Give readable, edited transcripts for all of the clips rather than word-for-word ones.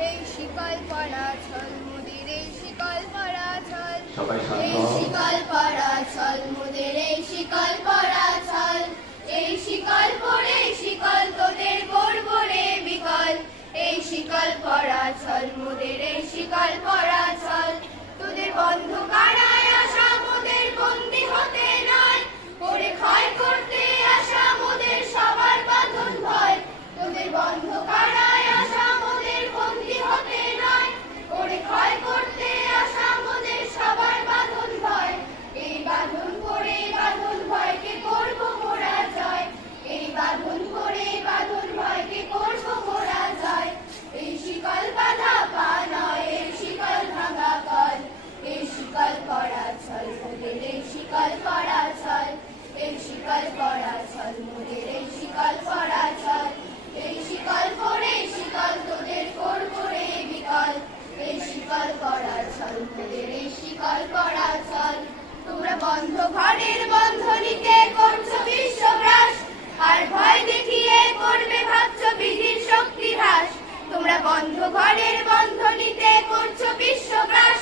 এই শিকল পরা ছল মোদের এই শিকল পরা ছল এই শিকল পরা ছল মোদের এই শিকল পরা ছল এই শিকল পরে শিকল তোদের করব রে বিকল এই শিকল পরা ছল মোদের এই শিকল পরা ছল তোদের বন্ধ কারায় আসা মোদের বন্দী হতে নয় করে ক্ষয় করতে আসা মোদের সবার বাঁধন ভয় তোদের বন্ধ কারায় আসা মোদের বন্দী হতে নয় করে ক্ষয় করতে আসা মোদের সবার বাঁধন ভয় এই বাঁধন করে বাঁধন ভয়কে করব মোরা জয় এই বাঁধন করে বাঁধন ভয়কে করব মোরা জয় এই শিকল বাঁধা পা নয় এই শিকল ভাঙা কল এই শিকল পরা ছল মোদের এই শিকল পরা ছল এই শিকল পরা ছল মোদের এই শিকল পরা ছল এই শিকল পরে শিকল তোদের করব রে বিকল এই শিকল পরা ছল মোদের এই শিকল পরা ছল তোমরা বন্ধ ঘরের বন্ধনীতে করছো বিশ্বগ্রাস আর ভয় দেখিয়ে করবে ভাবছ বিধির শক্তি হ্রাস তোমরা বন্ধ ঘরের বন্ধনীতে করছো বিশ্বগ্রাস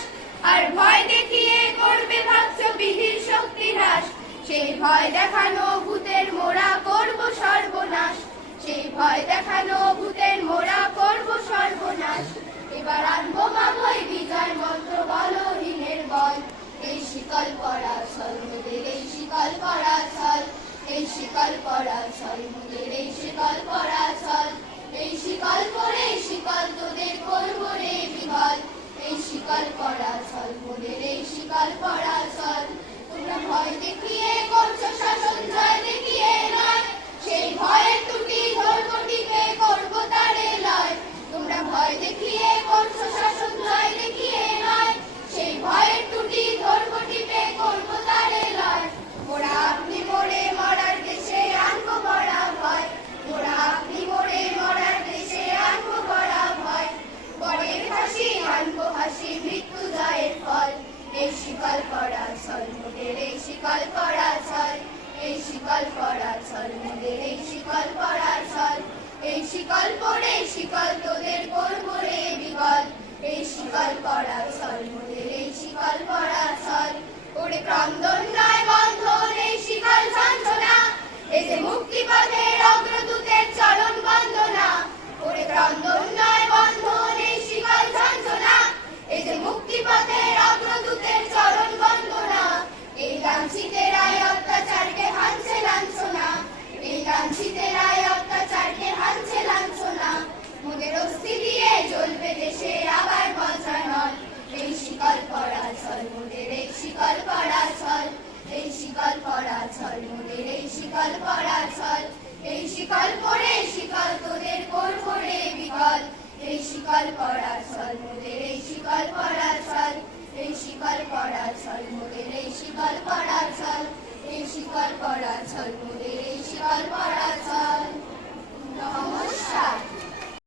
আর ভয় দেখিয়ে করবে ভাবছ বিধির শক্তি হ্রাস সেই ভয় দেখানো ভূতের মোরা করব সর্বনাশ সেই ভয় দেখানো ভূতের মোরা করব সর্বনাশ এবার আনবো মা ভয় বিজয় মন্ত্র বলহীনের বল এই শিকল পরা ছল মোদের এই শিকল পরা ছল এই শিকল পরা ছল মোদের এই শিকল পরা ছল এই শিকল পরে শিকল তোদের করব রে বিকল এই শিকল পরা ছল মোদের এই শিকল পরা ছল তোমরা ভয় দেখিয়ে করছো শাসন জয় দেখিয়ে নয় সেই ভয়ের ত্রুটি ধরবো টিকে করবো তারে লয় তোমরা ভয় দেখিয়ে করছো শাসন জয় দেখিয়ে নয় সেই ভয়ের ত্রুটি ধরবো টিপে করবো তারে লয় মোরা আপনি মোরে মরার দেশে আনবো মরা ভয় মোরা আপনি মোরে মরার দেশে আনবো মরা ভয় পরের হাসি আনবো হাসি মৃত্যু জয়ের ফল এই শিকল পরা ছল মোদের এই শিকল পরা ছল এই শিকল পরা ছল মোদের এই শিকল পরা ছল এই শিকল পরে শিকল তোদের করব রে বিকল এই শিকল পরা ছল মোদের এই শিকল পরা ছল ওরে ক্রন্দন নয় বন্ধন এই শিকল ঝঞ্ঝনা এই যে মুক্তিপথের অগ্রদূত